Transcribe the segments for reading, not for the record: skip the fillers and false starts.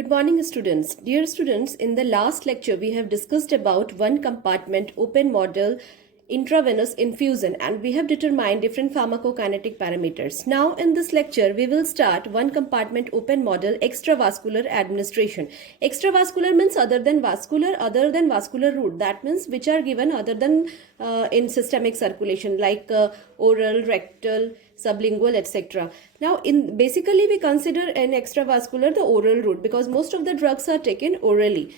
Good morning, students. Dear students, in the last lecture, we have discussed about one compartment open model intravenous infusion and we have determined different pharmacokinetic parameters. Now, in this lecture, we will start one compartment open model extravascular administration. Extravascular means other than vascular route. That means which are given other than in systemic circulation like oral, rectal, sublingual, etc. Now, basically we consider an extravascular the oral route because most of the drugs are taken orally.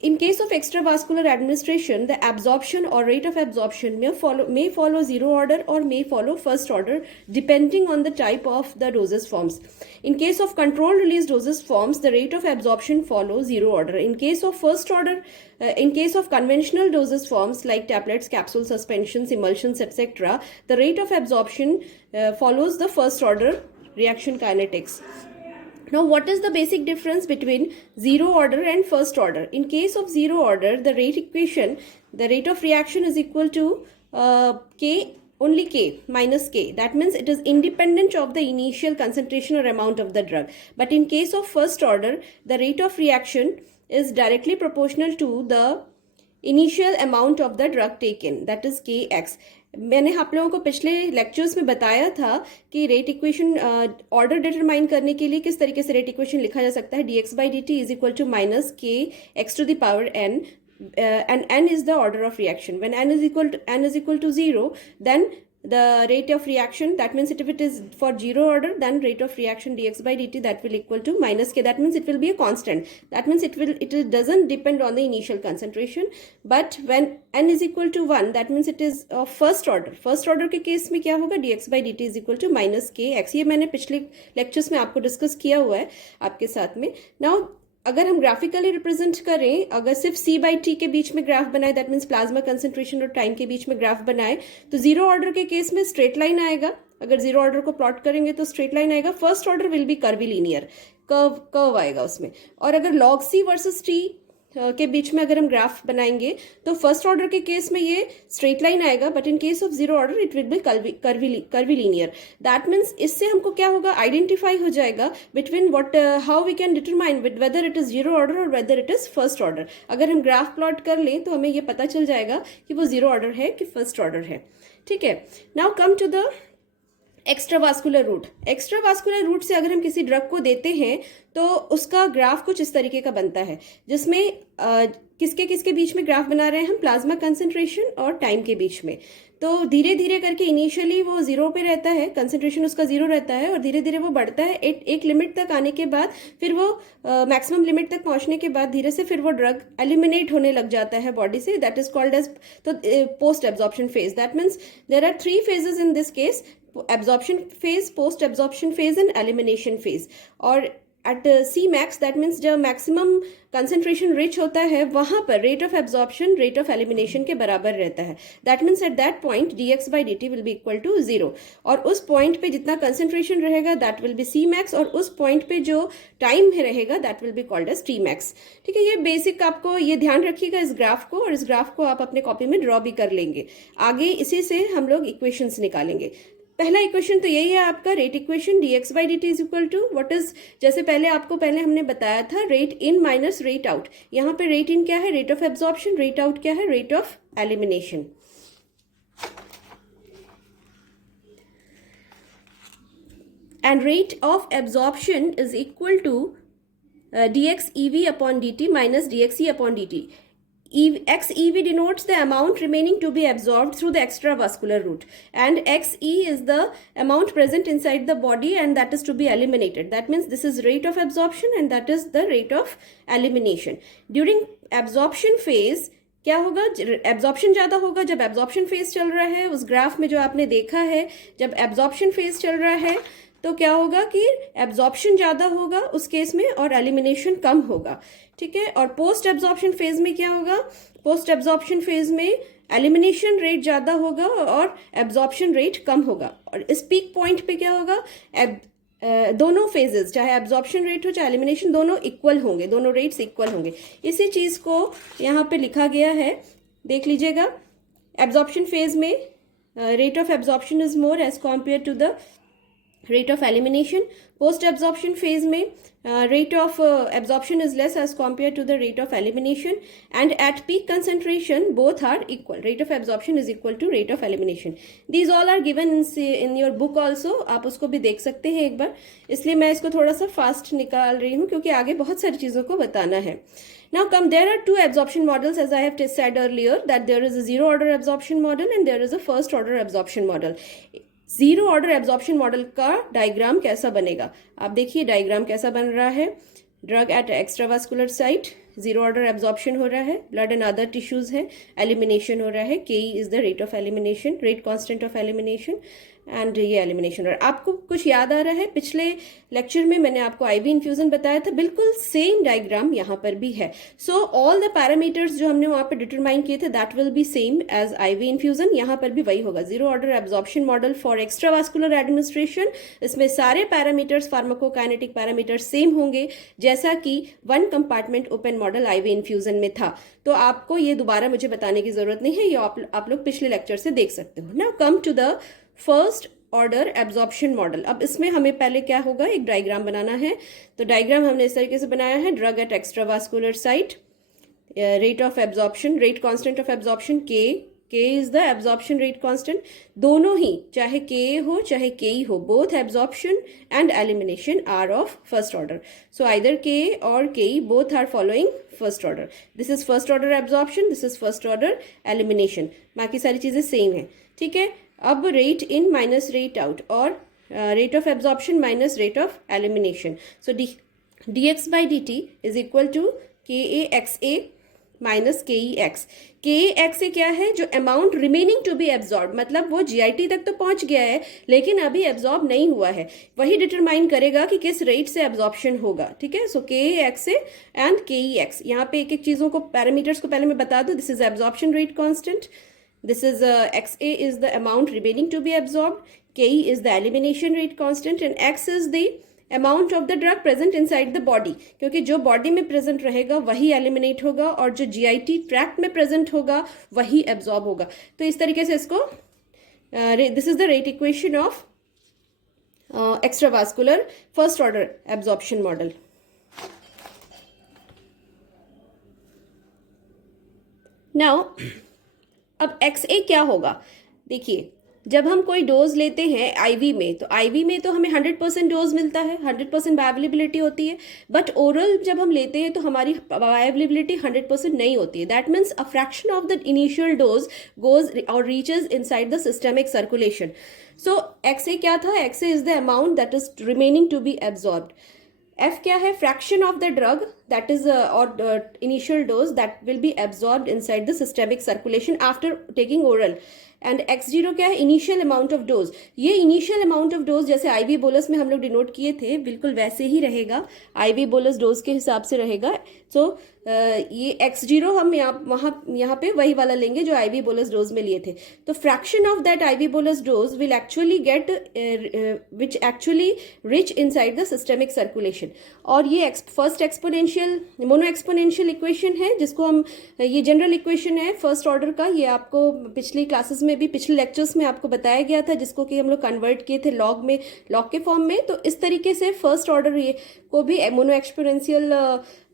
In case of extravascular administration, the absorption or rate of absorption may follow zero order or may follow first order depending on the type of the dosage forms. In case of controlled release dosage forms, the rate of absorption follows zero order. In case of first order, in case of conventional dosage forms like tablets, capsules, suspensions, emulsions, etc., the rate of absorption follows the first order reaction kinetics. Now, what is the basic difference between zero order and first order? In case of zero order, the rate equation, the rate of reaction is equal to only K minus K. That means it is independent of the initial concentration or amount of the drug. But in case of first order, the rate of reaction is directly proportional to the initial amount of the drug taken, that is Kx. मैंने आप लोगों को पिछले lectures में बताया था कि rate equation order determine करने के लिए किस तरीके से रेट इक्वेशन लिखा जा सकता है. dx by dt is equal to minus k x to the power n and n is the order of reaction. When n is equal to 0, then the rate of reaction, that means if it is for zero order, then rate of reaction dx by dt that will equal to minus k. That means it will be a constant. That means it doesn't depend on the initial concentration. But when n is equal to 1, that means it is of first order. First order के case में क्या होगा? dx by dt is equal to minus kx. ये मैंने पिछले lectures में आपको discuss किया हुआ है आपके साथ में. Now, अगर हम ग्राफिकली रिप्रेजेंट करें, अगर सिर्फ c बाई टी के बीच में ग्राफ बनाए, दैट मीन्स प्लाज्मा कंसंट्रेशन और टाइम के बीच में ग्राफ बनाए, तो जीरो ऑर्डर के केस में स्ट्रेट लाइन आएगा. अगर जीरो ऑर्डर को प्लॉट करेंगे तो स्ट्रेट लाइन आएगा. First order will be curvilinear, curve आएगा उसमें. और अगर लॉग सी वर्सेस टी के बीच में अगर हम ग्राफ बनाएंगे तो फर्स्ट ऑर्डर के केस में ये स्ट्रेट लाइन आएगा, but in case of zero order it will be curvilinear. That means इससे हमको क्या होगा? आइडेंटिफाई हो जाएगा between what how we can determine whether it is zero order और whether it is first order. अगर हम ग्राफ प्लॉट कर लें तो हमें ये पता चल जाएगा कि वो जीरो ऑर्डर है कि फर्स्ट ऑर्डर है. ठीक है. Now come to the extravascular route. Extravascular route से अगर हम किसी ड्रग को देते हैं तो उसका ग्राफ कुछ इस तरीके का बनता है, जिसमें किसके किसके बीच में ग्राफ बना रहे हैं हम? प्लाज्मा कंसंट्रेशन और टाइम के बीच में. तो धीरे धीरे करके इनिशियली वो जीरो पे रहता है, कंसंट्रेशन उसका जीरो रहता है, और धीरे धीरे वो बढ़ता है एक लिमिट तक आने के बाद, फिर वो मैक्सिमम लिमिट तक पहुंचने के बाद धीरे से फिर वो ड्रग एलिमिनेट होने लग जाता है बॉडी से. दैट इज कॉल्ड एज तो post absorption phase. That means there are 3 phases in this case: absorption phase, post absorption phase and elimination phase. और at C max, that means जब maximum concentration reach होता है वहां पर rate of absorption rate of elimination के बराबर रहता है. That means at that point dx by dt will be equal to 0. और उस point पे जितना concentration रहेगा that will be C max, और उस point पे जो time रहेगा that will be called as T max. ठीक है. ये basic आपको ये ध्यान रखिएगा इस ग्राफ को, और इस ग्राफ को आप अपने कॉपी में ड्रॉ भी कर लेंगे. आगे इसी से हम लोग इक्वेशंस निकालेंगे. पहला इक्वेशन तो यही है आपका rate equation dx by dt is equal to what is, जैसे पहले हमने बताया था rate in minus rate out. यहाँ पे रेट इन क्या है? Rate of absorption. Rate out क्या है? Rate of elimination. And rate of absorption is equal to dx ev upon dt minus dxe upon dt. XEV denotes the amount remaining to be absorbed through the extravascular route, and XE is the amount present inside the body and that is to be eliminated. That means this is rate of absorption and that is the rate of elimination. During absorption phase क्या होगा? Absorption ज्यादा होगा जब absorption phase चल रहा है. उस graph में जो आपने देखा है, जब एब्जॉर्प्शन फेज चल रहा है तो क्या होगा कि एब्जॉर्प्शन ज्यादा होगा उस केस में और एलिमिनेशन कम होगा. ठीक है. और पोस्ट एब्जॉर्प्शन फेज में क्या होगा? पोस्ट एब्जॉर्प्शन फेज में एलिमिनेशन रेट ज्यादा होगा और एब्जॉर्प्शन रेट कम होगा. और इस पीक पॉइंट पे क्या होगा? दोनों फेजेस, चाहे एब्जॉर्प्शन रेट हो चाहे एलिमिनेशन, दोनों इक्वल होंगे, दोनों रेट्स इक्वल होंगे. इसी चीज को यहाँ पे लिखा गया है, देख लीजिएगा. एब्जॉर्प्शन फेज में rate of absorption is more as compare to the rate of elimination, post absorption phase में rate of absorption is less as compared to the rate of elimination, and at peak concentration both are equal. Rate of absorption is equal to rate of elimination. These all are given in your book also. आप उसको भी देख सकते हैं एक बार, इसलिए मैं इसको थोड़ा सा फास्ट निकाल रही हूँ क्योंकि आगे बहुत सारी चीज़ों को बताना है. Now there are two absorption models, as I have said earlier, that there is a zero order absorption model and there is a first order absorption model. Zero order absorption model का diagram कैसा बनेगा, आप देखिए diagram कैसा बन रहा है. Drug at extravascular site, zero order absorption हो रहा है, ब्लड एंड अदर टिश्यूज है, एलिमिनेशन हो रहा है, के is the rate of elimination, rate constant of elimination, and ये एलिमिनेशन. और आपको कुछ याद आ रहा है, पिछले लेक्चर में मैंने आपको आईवी इन्फ्यूजन बताया था, बिल्कुल सेम डायग्राम यहाँ पर भी है. सो ऑल द पैरामीटर्स जो हमने वहाँ पे डिटरमाइन किए थे that will be same as IV infusion. यहाँ पर भी वही होगा, zero order absorption model for extravascular administration. इसमें सारे पैरामीटर्स, फार्माकोकाइनेटिक पैरामीटर्स सेम होंगे जैसा कि one compartment open model IV infusion में था. तो आपको ये दोबारा मुझे बताने की जरूरत नहीं है, ये आप लोग पिछले लेक्चर से देख सकते हो. Now come to the first order absorption model. अब इसमें हमें पहले क्या होगा, एक डायग्राम बनाना है. तो डायग्राम हमने इस तरीके से बनाया है. Drug at extravascular site, rate of absorption, rate constant of absorption K is the absorption rate constant. दोनों ही, चाहे के हो चाहे के हो, both absorption and elimination are of first order. So either K or K both are following first order. This is first order absorption, this is first order elimination. बाकी सारी चीजें same है, ठीक है. अब rate in minus rate out, और rate of absorption minus rate of elimination. So dx by dt is equal to KAXA minus KEX. KEX क्या है, जो amount remaining to be absorb, मतलब वो GIT तक तो पहुंच गया है लेकिन अभी एब्जॉर्ब नहीं हुआ है, वही डिटरमाइन करेगा कि किस रेट से एब्जॉर्प्शन होगा, ठीक है. सो KAXA एंड KEX. यहाँ पे एक एक चीजों को, पैरामीटर्स को पहले मैं बता दूं. This is absorption rate constant, this is XA is the amount remaining to be absorbed, KE is the elimination rate constant, and X is the amount of the drug present inside the body. क्योंकि जो body में present रहेगा वही eliminate होगा और जो GIT tract में present होगा वही एब्जॉर्ब होगा. तो इस तरीके से इसको, this is the rate equation of extravascular first order absorption model. Now अब XA क्या होगा, देखिए जब हम कोई डोज लेते हैं आईवी में, तो आईवी में तो हमें 100% डोज मिलता है, 100% बायोअवेलेबिलिटी होती है. बट ओरल जब हम लेते हैं तो हमारी बायोअवेलेबिलिटी 100% नहीं होती है. That means a fraction of the initial dose goes और reaches inside the systemic circulation. So XA क्या था, XA is the amount that is remaining to be absorbed. F क्या है, fraction of the drug that is or initial dose that will be absorbed inside the systemic circulation after taking oral. And x0 क्या है, initial amount of dose. ये initial amount of dose जैसे ivy bolus में हम लोग denote किए थे बिल्कुल वैसे ही रहेगा, आईवी बोलस डोज के हिसाब से रहेगा. सो ये x0 हम यहाँ पे वही वाला लेंगे जो आईवी बोलस डोज में लिए थे. तो fraction of that IV bolus dose will actually get which actually reach inside the systemic circulation. और ये first exponential mono exponential equation है जिसको हम, ये जनरल इक्वेशन है फर्स्ट ऑर्डर का. ये आपको पिछली क्लासेस में भी, पिछले लेक्चर्स में आपको बताया गया था, जिसको कि हम लोग कन्वर्ट किए थे लॉग में, लॉग के फॉर्म में. तो इस तरीके से फर्स्ट ऑर्डर ये को भी मोनो एक्सपोनेंशियल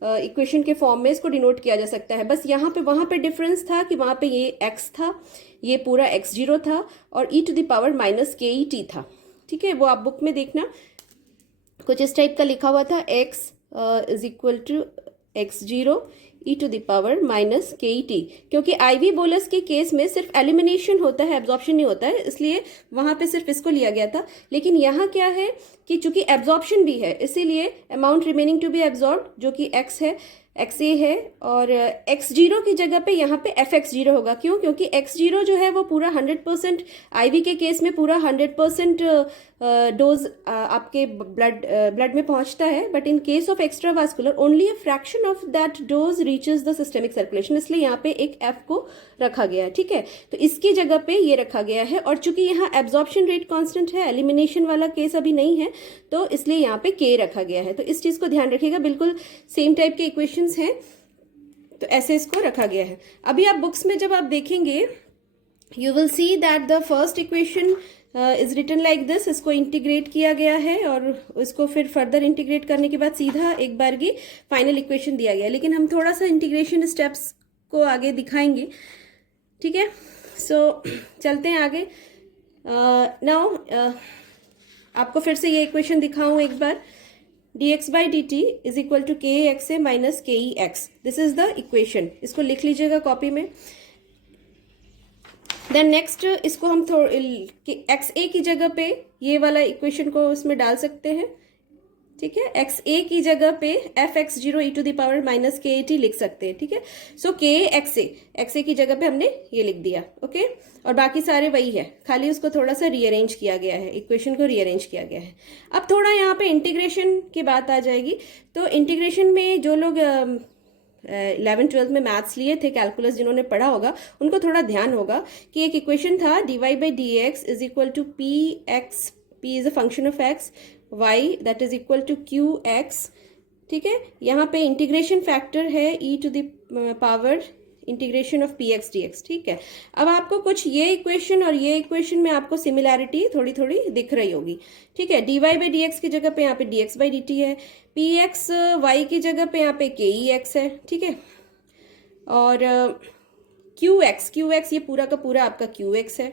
इक्वेशन के फॉर्म में इसको डिनोट किया जा सकता है. बस यहाँ पे वहाँ पे डिफरेंस था कि वहाँ पे ये x था, ये पूरा x0 था और e to the power minus KET था. ठीक है, वो आप बुक में देखना, कुछ इस टाइप का लिखा हुआ था, x is equal to x0 e to the power minus KET. क्योंकि आईवी बोलस के केस में सिर्फ एलिमिनेशन होता है, एब्जॉर्प्शन नहीं होता है, इसलिए वहां पे सिर्फ इसको लिया गया था. लेकिन यहाँ क्या है कि चूंकि एब्जॉर्प्शन भी है इसीलिए amount remaining to be absorb जो कि x है, XA है, और x0 की जगह पे यहाँ पे fx0 होगा. क्यों? क्योंकि x0 जो है वो पूरा 100%, आईवी के केस में पूरा 100% डोज आपके ब्लड में पहुंचता है. But in case of extravascular only a fraction of that does reaches the systemic circulation, इसलिए यहाँ पे एक f को रखा गया है. ठीक है, तो इसकी जगह पे ये रखा गया है. और चूंकि यहाँ एब्जॉर्प्शन रेट कांस्टेंट है, एलिमिनेशन वाला केस अभी नहीं है, तो इसलिए यहाँ पे k रखा गया है. तो इस चीज को ध्यान रखिएगा, बिल्कुल सेम टाइप के इक्वेशंस हैं, तो ऐसे इसको रखा गया है. अभी आप बुक्स में जब आप देखेंगे, you will see that the first equation is written like this. इसको इंटीग्रेट किया गया है और इसको फिर फर्दर इंटीग्रेट करने के बाद सीधा एक बार की फाइनल इक्वेशन दिया गया, लेकिन हम थोड़ा सा इंटीग्रेशन स्टेप्स को आगे दिखाएंगे, ठीक है। सो चलते हैं आगे। नाउ आपको फिर से ये इक्वेशन दिखाऊं एक बार। dx by dt is equal to K X A minus K E X, this is the equation. इसको लिख लीजिएगा कॉपी में। देन नेक्स्ट इसको हम एक्स ए की जगह पे ये वाला इक्वेशन को इसमें डाल सकते हैं, ठीक है। एक्स ए की जगह पे F X zero E to the power minus K A T लिख सकते हैं, ठीक है। सो के एक्स ए की जगह पे हमने ये लिख दिया, ओके। और बाकी सारे वही है, खाली उसको थोड़ा सा रीअरेंज किया गया है, इक्वेशन को रीअरेंज किया गया है। अब थोड़ा यहाँ पे इंटीग्रेशन की बात आ जाएगी। तो इंटीग्रेशन में जो लोग 11th-12th में मैथ्स लिए थे, कैलकुलस जिन्होंने पढ़ा होगा, उनको थोड़ा ध्यान होगा कि एक इक्वेशन था dy by dx is equal to P X, P is a function of X, y that is equal to Q X, ठीक है। यहाँ पे इंटीग्रेशन फैक्टर है e to the power integration of P X D X, ठीक है। अब आपको कुछ ये इक्वेशन और ये इक्वेशन में आपको सिमिलैरिटी थोड़ी थोड़ी दिख रही होगी, ठीक है। dy by dx की जगह पे यहाँ पे dx by dt है, पी एक्स वाई की जगह पे यहाँ पे के ई एक्स है, ठीक है। और क्यू एक्स ये पूरा का पूरा आपका क्यू एक्स है,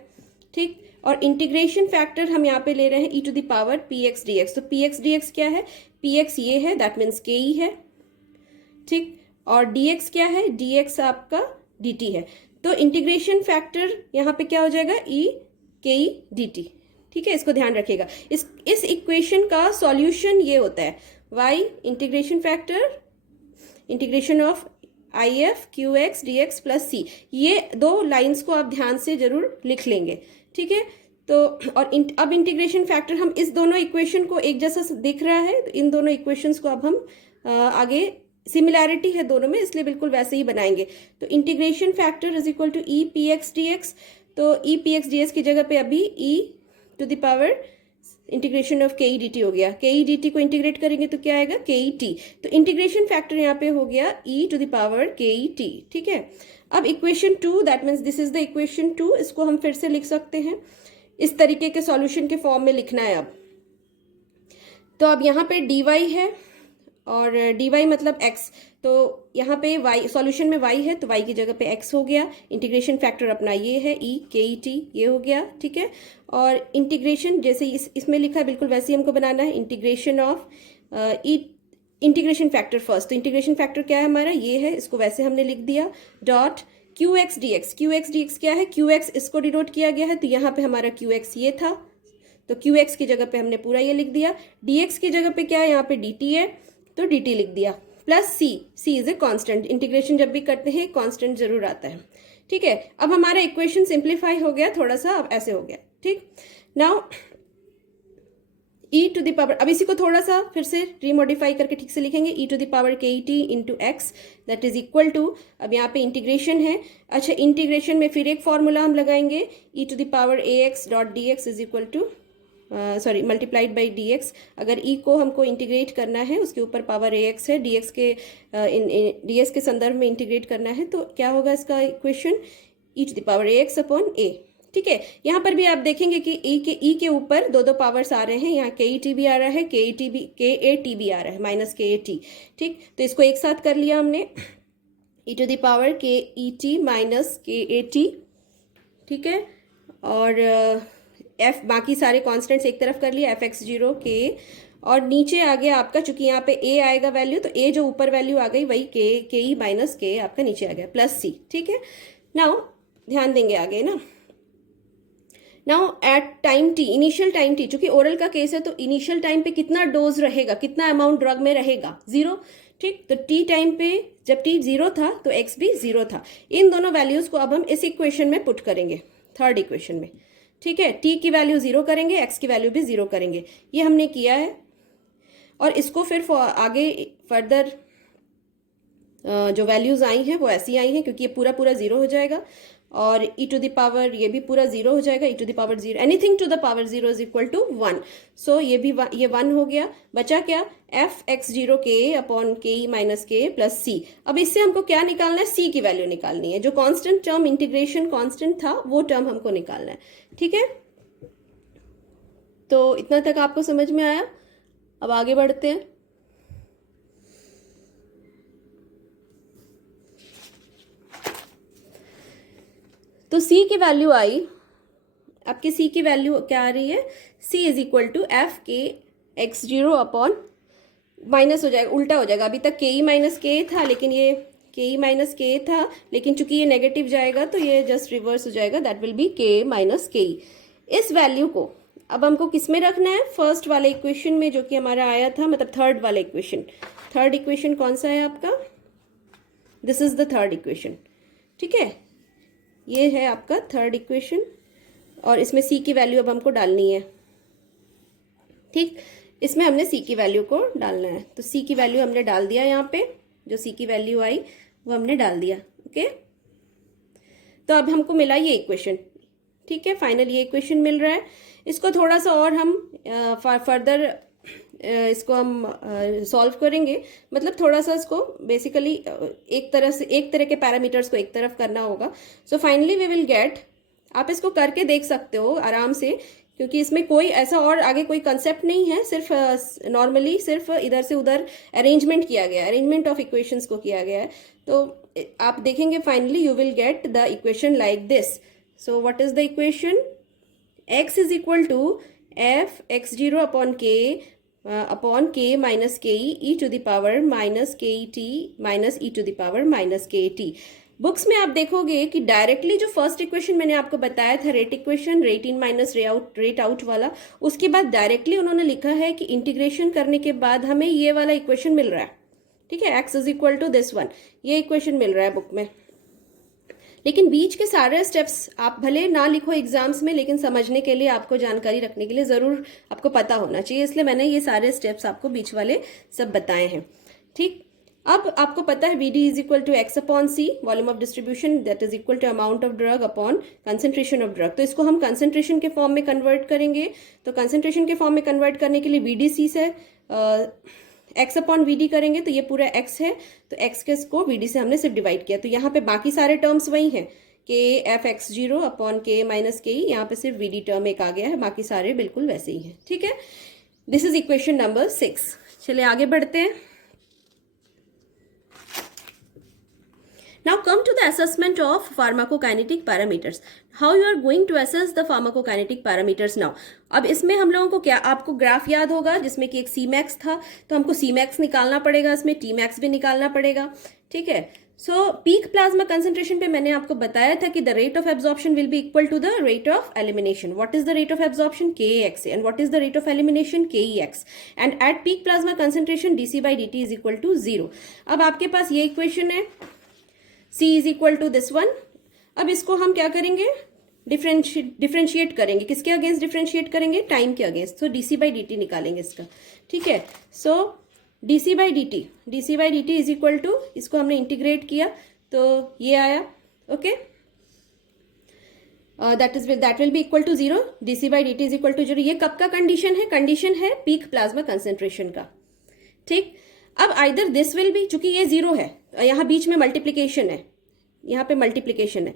ठीक। और इंटीग्रेशन फैक्टर हम यहाँ पे ले रहे हैं E to the power P X D X. तो पी एक्स डी एक्स क्या है, पी एक्स ये है, दैट मीन्स के ई है, ठीक। और डी एक्स क्या है, डी एक्स आपका डी टी है। तो इंटीग्रेशन फैक्टर यहाँ पे क्या हो जाएगा, ई के ई डी टी, ठीक है। इसको ध्यान रखिएगा। इस इक्वेशन का सॉल्यूशन ये होता है y integration factor integration of I F Q X D X plus C. ये दो लाइंस को आप ध्यान से जरूर लिख लेंगे, ठीक है। तो और अब इंटीग्रेशन फैक्टर हम इस दोनों इक्वेशन को एक जैसा दिख रहा है, तो इन दोनों इक्वेशंस को अब हम आगे सिमिलैरिटी है दोनों में, इसलिए बिल्कुल वैसे ही बनाएंगे। तो integration factor is equal to E P X D X. तो E P X D X की जगह पे अभी E to the power integration of K E D T हो गया। के ई डी टी को इंटीग्रेट करेंगे तो क्या आएगा, के ई टी। तो इंटीग्रेशन फैक्टर यहाँ पे हो गया ई to the power K E T, ठीक है। अब equation 2 that means this is the equation 2, इसको हम फिर से लिख सकते हैं। इस तरीके के सॉल्यूशन के फॉर्म में लिखना है अब। तो अब यहाँ पे डी वाई है और डी वाई मतलब x, तो यहाँ पे y सॉल्यूशन में y है तो y की जगह पे x हो गया। इंटीग्रेशन फैक्टर अपना ये है e के ई टी, ये हो गया, ठीक है। और इंटीग्रेशन जैसे इसमें लिखा है बिल्कुल वैसे ही हमको बनाना है। Integration of integration factor first, तो इंटीग्रेशन फैक्टर क्या है हमारा, ये है, इसको वैसे हमने लिख दिया। Dot Q X D x, Q X D X क्या है, क्यू एक्स इसको डिनोट किया गया है, तो यहाँ पे हमारा क्यू एक्स ये था, तो क्यू एक्स की जगह पे हमने पूरा ये लिख दिया। डी एक्स की जगह पे क्या है, यहाँ पे डी टी है, तो डी टी लिख दिया, plus C is a constant. Integration जब भी करते हैं कांस्टेंट जरूर आता है, ठीक है। अब हमारा इक्वेशन सिंप्लीफाई हो गया थोड़ा सा, अब ऐसे हो गया, ठीक। Now E to the power, अब इसी को थोड़ा सा फिर से रीमोडिफाई करके ठीक से लिखेंगे। ई to the power K E T into X that is equal to, अब यहाँ पे इंटीग्रेशन है, अच्छा इंटीग्रेशन में फिर एक फॉर्मूला हम लगाएंगे, E to the power A X dot D X is equal to sorry multiplied by D X. अगर ई को हमको इंटीग्रेट करना है, उसके ऊपर पावर ए एक्स है, डी एक्स के डी एक्स के संदर्भ में इंटीग्रेट करना है, तो क्या होगा इसका equation, E to the power A X upon A, ठीक है। यहाँ पर भी आप देखेंगे कि ई के ऊपर दो दो पावर्स आ रहे हैं, यहाँ के ई टी भी आ रहा है, के ए टी भी आ रहा है, माइनस के ए टी, ठीक। तो इसको एक साथ कर लिया हमने, ई to the power K E T minus K A T, ठीक है। और एफ बाकी सारे कॉन्स्टेंट्स एक तरफ कर लिया, एफ एक्स जीरो के, और नीचे आ गया आपका, चूंकि यहाँ पे ए आएगा वैल्यू, तो ए जो ऊपर वैल्यू आ गई वही के ई माइनस के आपका नीचे आ गया, प्लस सी, ठीक है। नाउ ध्यान देंगे आगे ना। Now at time T, initial time T, चूंकि ओरल का केस है तो इनिशियल टाइम पे कितना डोज रहेगा, कितना अमाउंट ड्रग में रहेगा, 0, ठीक। तो टी टाइम पे जब टी 0 था तो एक्स भी 0 था। इन दोनों वैल्यूज को अब हम इस इक्वेशन में पुट करेंगे, थर्ड इक्वेशन में, ठीक है। टी की वैल्यू 0 करेंगे, एक्स की वैल्यू भी 0 करेंगे, ये हमने किया है। और इसको फिर आगे फर्दर जो वैल्यूज आई हैं वो ऐसी आई हैं, क्योंकि ये पूरा पूरा 0 हो जाएगा, और ई टू द पावर ये भी पूरा 0 हो जाएगा, E to the power 0, anything to the power 0 is equal to 1। So ये भी ये 1 हो गया, बचा क्या, F X zero K upon K E minus के प्लस सी। अब इससे हमको क्या निकालना है, सी की वैल्यू निकालनी है, जो कांस्टेंट टर्म इंटीग्रेशन कांस्टेंट था वो टर्म हमको निकालना है, ठीक है। तो इतना तक आपको समझ में आया। अब आगे बढ़ते हैं। तो C की वैल्यू आई, आपकी C की वैल्यू क्या आ रही है, C is equal to F K X zero upon, minus हो जाएगा, उल्टा हो जाएगा। अभी तक के ई माइनस के था, लेकिन ये के ई माइनस के था, लेकिन चूंकि ये नेगेटिव जाएगा तो ये जस्ट रिवर्स हो जाएगा, दैट विल बी के माइनस के ई। इस वैल्यू को अब हमको किस में रखना है, फर्स्ट वाले इक्वेशन में जो कि हमारा आया था, मतलब थर्ड वाला इक्वेशन। थर्ड इक्वेशन कौन सा है आपका, this is the third equation, ठीक है, ये है आपका थर्ड इक्वेशन, और इसमें सी की वैल्यू अब हमको डालनी है, ठीक, इसमें हमने सी की वैल्यू को डालना है। तो सी की वैल्यू हमने डाल दिया, यहाँ पे जो सी की वैल्यू आई वो हमने डाल दिया, ओके। तो अब हमको मिला ये इक्वेशन, ठीक है, फाइनल ये इक्वेशन मिल रहा है। इसको थोड़ा सा और हम फर्दर इसको हम सॉल्व करेंगे, मतलब थोड़ा सा इसको बेसिकली एक तरह के पैरामीटर्स को एक तरफ करना होगा। So finally we will get, आप इसको करके देख सकते हो आराम से, क्योंकि इसमें कोई ऐसा और आगे कोई कंसेप्ट नहीं है, सिर्फ नॉर्मली सिर्फ इधर से उधर अरेंजमेंट किया गया है, अरेंजमेंट ऑफ इक्वेशंस को किया गया है। तो आप देखेंगे finally you will get the equation like this. So what is the equation, x is equal to F X zero upon K minus K E to the power minus K E T minus E to the power minus K T. Books में आप देखोगे कि directly जो first equation मैंने आपको बताया था, rate equation, rate in minus rate out वाला, उसके बाद डायरेक्टली उन्होंने लिखा है कि इंटीग्रेशन करने के बाद हमें ये वाला इक्वेशन मिल रहा है, ठीक है, x is equal to this one, ये इक्वेशन मिल रहा है बुक में। लेकिन बीच के सारे स्टेप्स आप भले ना लिखो एग्जाम्स में, लेकिन समझने के लिए, आपको जानकारी रखने के लिए जरूर आपको पता होना चाहिए, इसलिए मैंने ये सारे स्टेप्स आपको बीच वाले सब बताए हैं, ठीक। अब आपको पता है VD is equal to X upon C, volume of distribution, that is equal to amount of drug upon concentration of drug. तो इसको हम कंसेंट्रेशन के फॉर्म में कन्वर्ट करेंगे। तो कंसेंट्रेशन के फॉर्म में कन्वर्ट करने के लिए VDC से एक्स अपॉन VD करेंगे, तो ये पूरा एक्स है, तो एक्स के को VD से हमने सिर्फ डिवाइड किया। तो यहाँ पे बाकी सारे टर्म्स वही हैं, के F X zero upon K minus K ई, यहाँ पे सिर्फ VD टर्म एक आ गया है, बाकी सारे बिल्कुल वैसे ही हैं, ठीक है। This is equation number 6। चलिए आगे बढ़ते हैं। Now come to the assessment of pharmacokinetic parameters. How you are going to assess the pharmacokinetic parameters now? अब इसमें हम लोगों को क्या, आपको ग्राफ याद होगा जिसमें कि एक Cmax था, तो हमको Cmax निकालना पड़ेगा, इसमें Tmax भी निकालना पड़ेगा, ठीक है। सो पीक प्लाज्मा कंसेंट्रेशन पे मैंने आपको बताया था कि the rate of absorption will be equal to the rate of elimination. What is the rate of absorption, KX, and what is the rate of elimination, KEX, and at peak plasma concentration dC/dt is equal to 0। अब आपके पास ये equation है, C is equal to this one. अब इसको हम क्या करेंगे, डिफ्रेंशिएट करेंगे, किसके अगेंस्ट डिफ्रेंशिएट करेंगे, टाइम के अगेंस्ट। तो dC/dt निकालेंगे इसका, ठीक है। सो dC/dt इज इक्वल टू, इसको हमने इंटीग्रेट किया तो ये आया, okay, that will be equal to 0, dC/dt is equal to 0। ये कब का कंडीशन है, कंडीशन है पीक प्लाज्मा कंसेंट्रेशन का, ठीक। अब आइदर दिस विल बी, चूंकि ये 0 है, यहाँ बीच में मल्टीप्लीकेशन है, यहाँ पे मल्टीप्लीकेशन है,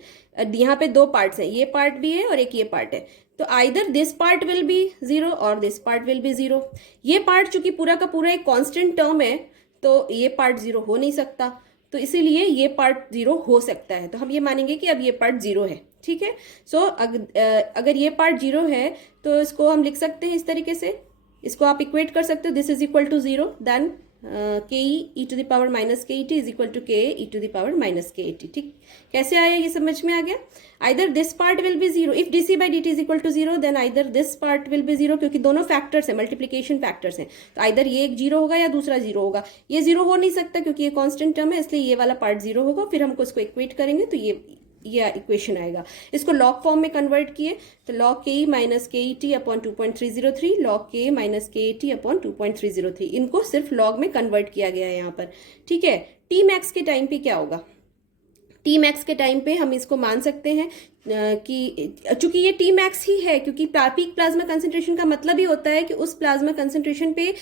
यहाँ पे दो पार्ट्स हैं, ये पार्ट भी है और एक ये पार्ट है, तो either this part will be 0 और दिस पार्ट विल बी 0। ये पार्ट चूंकि पूरा का पूरा एक कांस्टेंट टर्म है, तो ये पार्ट 0 हो नहीं सकता, तो इसीलिए ये पार्ट 0 हो सकता है, तो हम ये मानेंगे कि अब ये पार्ट 0 है, ठीक है। सो अगर ये पार्ट 0 है तो इसको हम लिख सकते हैं इस तरीके से, इसको आप इक्वेट कर सकते हो, this is equal to 0, then K E to the power minus K E T is equal to K E to the power minus K E T, ठीक। कैसे आया ये समझ में आ गया। Either this part will be 0, if dC/dt is equal to 0 then either this part will be 0, क्योंकि दोनों फैक्टर्स है, मल्टीप्लीकेशन फैक्टर्स हैं, तो आइदर ये एक 0 होगा या दूसरा 0 होगा। ये 0 हो नहीं सकता क्योंकि ये कांस्टेंट टर्म है, इसलिए ये वाला पार्ट 0 होगा, फिर हमको इसको इक्वेट करेंगे तो ये इक्वेशन आएगा। इसको लॉग फॉर्म में कन्वर्ट किए तो लॉग के E minus K E T upon 2.303, log के minus K E T upon 2.303, इनको सिर्फ लॉग में कन्वर्ट किया गया है यहाँ पर, ठीक है। टी मैक्स के टाइम पे क्या होगा, टी मैक्स के टाइम पे हम इसको मान सकते हैं कि चूंकि ये टी मैक्स ही है, क्योंकि पीक प्लाज्मा कंसेंट्रेशन का मतलब ही होता है कि उस प्लाज्मा कंसेंट्रेशन पे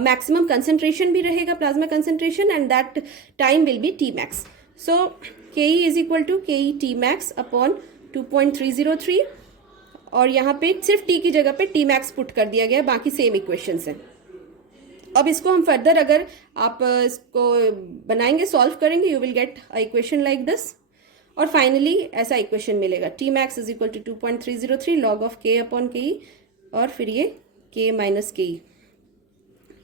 मैक्सिमम कंसेंट्रेशन भी रहेगा, plasma concentration, and that time will be T max. So K E is equal to K E T max upon 2.303, और यहाँ पे सिर्फ टी की जगह पे टी मैक्स पुट कर दिया गया, बाकी सेम इक्वेशन है। अब इसको हम फर्दर अगर आप इसको बनाएंगे, सॉल्व करेंगे, you will get a equation like this. और फाइनली ऐसा इक्वेशन मिलेगा, T max is equal to 2.303 log of K upon K E, और फिर ये के माइनस के ई,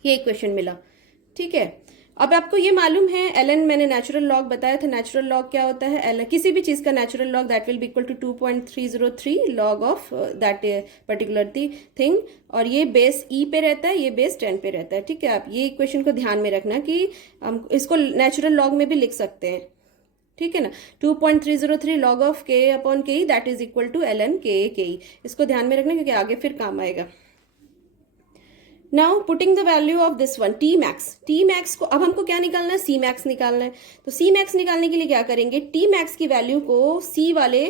ये इक्वेशन मिला। ठीक है, अब आपको ये मालूम है ln, मैंने नेचुरल लॉग बताया था, नेचुरल लॉग क्या होता है, ln किसी भी चीज़ का natural log that will be equal to 2.303 log of that particular thing, और ये बेस ई पे रहता है, ये बेस 10 पे रहता है। ठीक है, आप ये इक्वेशन को ध्यान में रखना कि हम इसको नेचुरल लॉग में भी लिख सकते हैं। ठीक है ना, 2.303 log of K upon K E that is equal to ln K ई, इसको ध्यान में रखना क्योंकि आगे फिर काम आएगा। Now putting the value of this one T max को अब हमको क्या निकालना है, सी मैक्स निकालना है। तो सी मैक्स निकालने के लिए क्या करेंगे, टी मैक्स की वैल्यू को सी वाले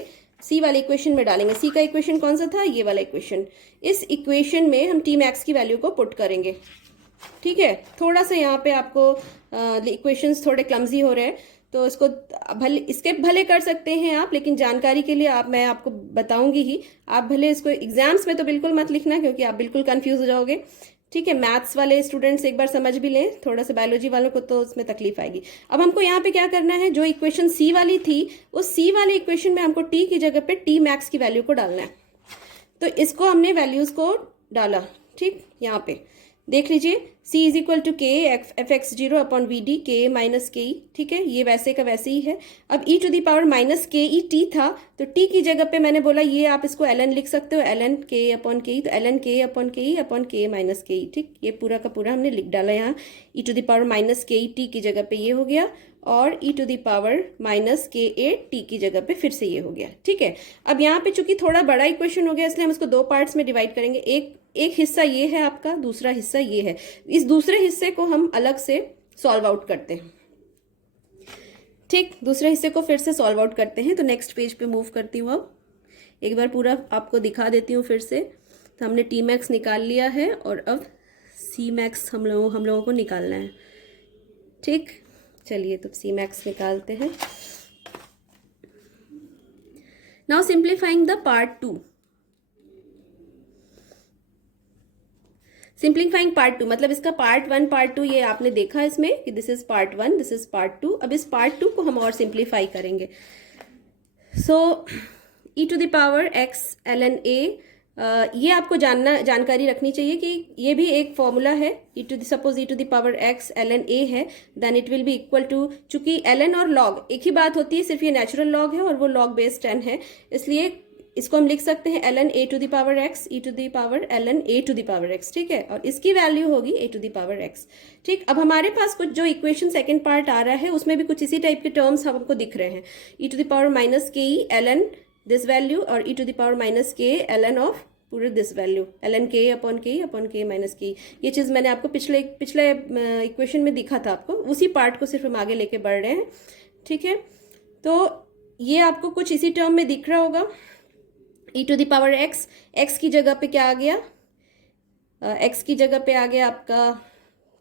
इक्वेशन में डालेंगे। सी का इक्वेशन कौन सा था, ये वाला इक्वेशन। इस इक्वेशन में हम टी मैक्स की वैल्यू को पुट करेंगे। ठीक है, थोड़ा सा यहाँ पे आपको इक्वेशंस थोड़े क्लमजी हो रहे हैं, तो इसको इसके भले कर सकते हैं आप, लेकिन जानकारी के लिए मैं आपको बताऊंगी ही। आप भले इसको एग्जाम्स में तो बिल्कुल मत लिखना क्योंकि आप बिल्कुल कंफ्यूज हो जाओगे। ठीक है, मैथ्स वाले स्टूडेंट्स एक बार समझ भी लें, थोड़ा सा बायोलॉजी वालों को तो उसमें तकलीफ आएगी। अब हमको यहाँ पे क्या करना है, जो इक्वेशन सी वाली थी उस सी वाले इक्वेशन में हमको टी की जगह पे टी मैक्स की वैल्यू को डालना है। तो इसको हमने वैल्यूज को डाला। ठीक, यहाँ पे देख लीजिए, c is equal to K F X zero upon V D K minus K E. ठीक है, ये वैसे का वैसे ही है। अब e to the power minus K E T था, तो t की जगह पे मैंने बोला ये आप इसको ln लिख सकते हो, ln के अपॉन के ई, तो ln K upon K E upon K minus K E. ठीक, ये पूरा का पूरा हमने लिख डाला यहाँ। e to the power minus K E T की जगह पे ये हो गया, और e to the power minus K A T की जगह पे फिर से ये हो गया। ठीक है, अब यहाँ पे चूंकि थोड़ा बड़ा इक्वेशन हो गया इसलिए हम इसको दो पार्ट्स में डिवाइड करेंगे। एक हिस्सा ये है आपका, दूसरा हिस्सा ये है। इस दूसरे हिस्से को हम अलग से सॉल्व आउट करते हैं। ठीक, दूसरे हिस्से को फिर से सॉल्व आउट करते हैं। तो नेक्स्ट पेज पे मूव करती हूँ। अब एक बार पूरा आपको दिखा देती हूँ फिर से। तो हमने टी मैक्स निकाल लिया है और अब सी मैक्स हम लोगों को निकालना है। ठीक, चलिए तो सी मैक्स निकालते हैं। Now simplifying the part 2। Simplifying part 2 मतलब इसका पार्ट 1 पार्ट 2 ये आपने देखा इसमें कि this is part 1, this is part 2। अब इस पार्ट 2 को हम और सिंप्लीफाई करेंगे। So E to the power X ln a, ये आपको जानकारी रखनी चाहिए कि ये भी एक फॉर्मूला है। Suppose E to the power X ln a है, then it will be equal to, चूंकि ln और log एक ही बात होती है, सिर्फ ये नेचुरल log है और वो log बेस 10 है, इसलिए इसको हम लिख सकते हैं ln a to the power x e to the power ln a to the power x। ठीक है, और इसकी वैल्यू होगी a to the power x। ठीक, अब हमारे पास कुछ जो इक्वेशन सेकंड पार्ट आ रहा है उसमें भी कुछ इसी टाइप के टर्म्स हमको दिख रहे हैं। e to the power minus K E ln this value, और e to the power minus K ln of पूरे this value, ln K upon K minus K. ये चीज़ मैंने आपको पिछले इक्वेशन में दिखा था, आपको उसी पार्ट को सिर्फ हम आगे लेके बढ़ रहे हैं। ठीक है, तो ये आपको कुछ इसी टर्म में दिख रहा होगा। e to the power x की जगह पे क्या आ गया, x की जगह पे आ गया आपका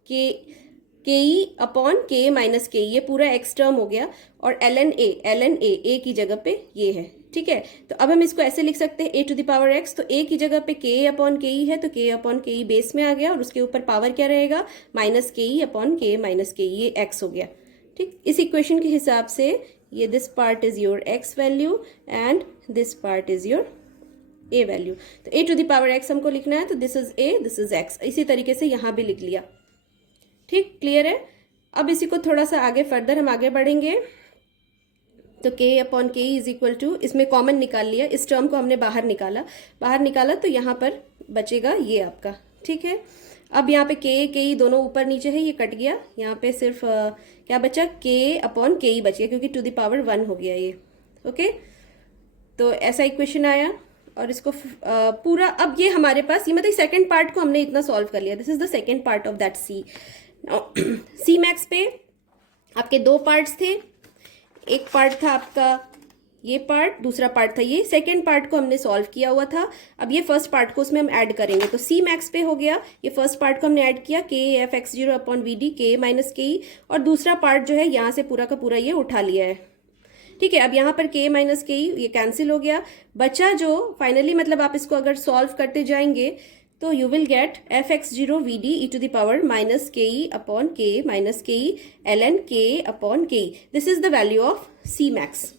के E upon K minus K, ये पूरा x टर्म हो गया, और ln a की जगह पे ये है। ठीक है, तो अब हम इसको ऐसे लिख सकते हैं a to the power x, तो a की जगह पे k अपॉन के ई है, तो k अपॉन के ई बेस में आ गया, और उसके ऊपर पावर क्या रहेगा, minus K E upon K minus K, ये x हो गया। ठीक, इस इक्वेशन के हिसाब से ये this part is your x value and this part is your a value. तो a to the power x हमको लिखना है, तो this is a, this is x। इसी तरीके से यहाँ भी लिख लिया। ठीक, क्लियर है। अब इसी को थोड़ा सा आगे फर्दर हम आगे बढ़ेंगे। तो k अपॉन के इज इक्वल टू, इसमें कॉमन निकाल लिया, इस टर्म को हमने बाहर निकाला तो यहाँ पर बचेगा ये आपका। ठीक है, अब यहाँ पे के ई दोनों ऊपर नीचे है, ये कट गया, यहाँ पे सिर्फ क्या बचा, k अपॉन के ई बच गया, क्योंकि टू द पावर 1 हो गया ये। ओके, तो ऐसा इक्वेशन आया, और इसको पूरा, अब ये हमारे पास, ये मतलब सेकंड पार्ट को हमने इतना सॉल्व कर लिया। This is the second part of that C. C max पे आपके दो पार्ट्स थे, एक पार्ट था आपका ये पार्ट, दूसरा पार्ट था ये। सेकंड पार्ट को हमने सॉल्व किया हुआ था, अब ये फर्स्ट पार्ट को उसमें हम ऐड करेंगे। तो सी मैक्स पे हो गया, ये फर्स्ट पार्ट को हमने ऐड किया, K F X zero upon V D K minus K E, और दूसरा पार्ट जो है यहाँ से पूरा का पूरा ये उठा लिया है। ठीक है, अब यहाँ पर k माइनस के ये कैंसिल हो गया, बचा जो फाइनली, मतलब आप इसको अगर सॉल्व करते जाएंगे तो you will get F X zero V D E to the power minus K E upon K minus K E L N K upon K E. This is the value of C max.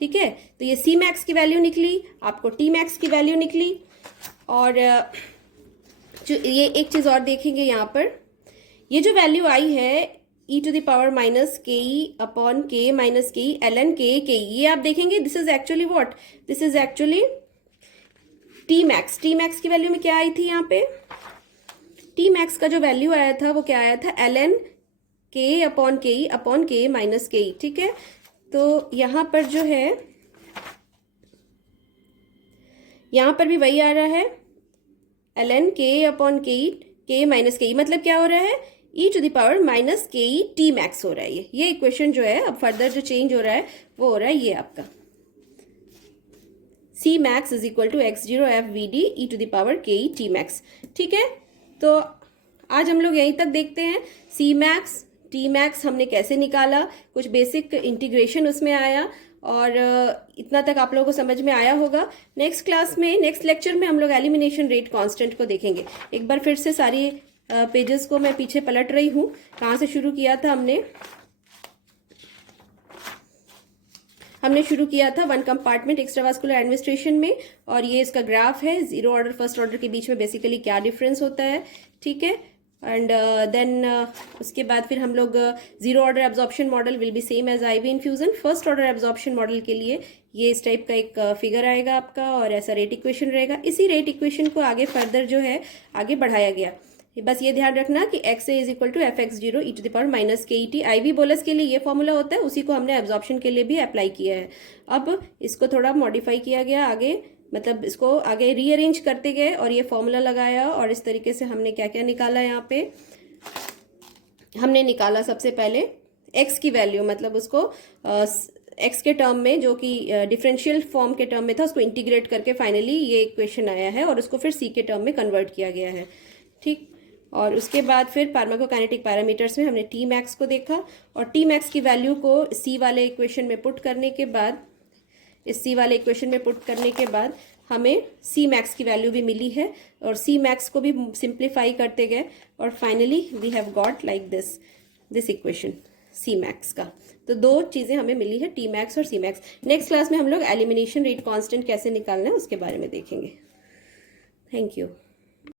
ठीक है, तो ये C Max की value निकली, आपको T max की value निकली. और जो ये एक चीज और देखेंगे यहाँ पर, ये जो वैल्यू आई है e to the power minus K E upon K minus K E L N के ई, ये आप देखेंगे this is actually what, this is actually T max. T max की वैल्यू में क्या आई थी यहाँ पे, टी मैक्स का जो वैल्यू आया था वो क्या आया था, L N K upon K minus K E. ठीक है, तो यहाँ पर जो है, यहाँ पर भी वही आ रहा है, L N K upon K minus K, मतलब क्या हो रहा है, e to the power minus K E T max हो रहा है. ये इक्वेशन जो है, अब फर्दर जो चेंज हो रहा है वो हो रहा है ये आपका C max is equal to X zero F V D E to the power K E T max. ठीक है, तो आज हम लोग यहीं तक देखते हैं. सी मैक्स टी मैक्स हमने कैसे निकाला, कुछ बेसिक इंटीग्रेशन उसमें आया, और इतना तक आप लोगों को समझ में आया होगा. नेक्स्ट क्लास में, नेक्स्ट लेक्चर में हम लोग एलिमिनेशन रेट कांस्टेंट को देखेंगे. एक बार फिर से सारी पेजेस को मैं पीछे पलट रही हूँ. कहाँ से शुरू किया था हमने शुरू किया था वन कंपार्टमेंट एक्स्ट्रावास्कुलर एडमिनिस्ट्रेशन में, और ये इसका ग्राफ है. जीरो ऑर्डर फर्स्ट ऑर्डर के बीच में बेसिकली क्या डिफरेंस होता है. ठीक है, एंड देन उसके बाद फिर हम लोग zero order absorption model will be same as IV infusion. First order absorption model के लिए ये इस टाइप का एक फिगर आएगा आपका, और ऐसा रेट इक्वेशन रहेगा. इसी रेट इक्वेशन को आगे फर्दर जो है आगे बढ़ाया गया. बस ये ध्यान रखना कि X A is equal to F X zero E to the power minus K E T. Ivy bolus के लिए ये फॉर्मूला होता है, उसी को हमने एब्जॉर्प्शन के लिए भी अप्लाई किया है. अब इसको थोड़ा मॉडिफाई किया गया आगे, मतलब इसको आगे रीअरेंज करते गए और ये फॉर्मूला लगाया, और इस तरीके से हमने क्या क्या निकाला. यहाँ पे हमने निकाला सबसे पहले एक्स की वैल्यू, मतलब उसको एक्स के टर्म में, जो कि डिफरेंशियल फॉर्म के टर्म में था, उसको इंटीग्रेट करके फाइनली ये इक्वेशन आया है, और उसको फिर सी के टर्म में कन्वर्ट किया गया है. ठीक, और उसके बाद फिर फार्माकोकाइनेटिक पैरामीटर्स में हमने टी मैक्स को देखा, और टी मैक्स की वैल्यू को सी वाले इक्वेशन में पुट करने के बाद, इस सी वाले इक्वेशन में पुट करने के बाद हमें सी मैक्स की वैल्यू भी मिली है, और सी मैक्स को भी सिंप्लीफाई करते गए, और finally we have got like this equation C max का. तो दो चीज़ें हमें मिली है, टी मैक्स और सी मैक्स. नेक्स्ट क्लास में हम लोग एलिमिनेशन रेट कांस्टेंट कैसे निकालना है उसके बारे में देखेंगे. Thank you.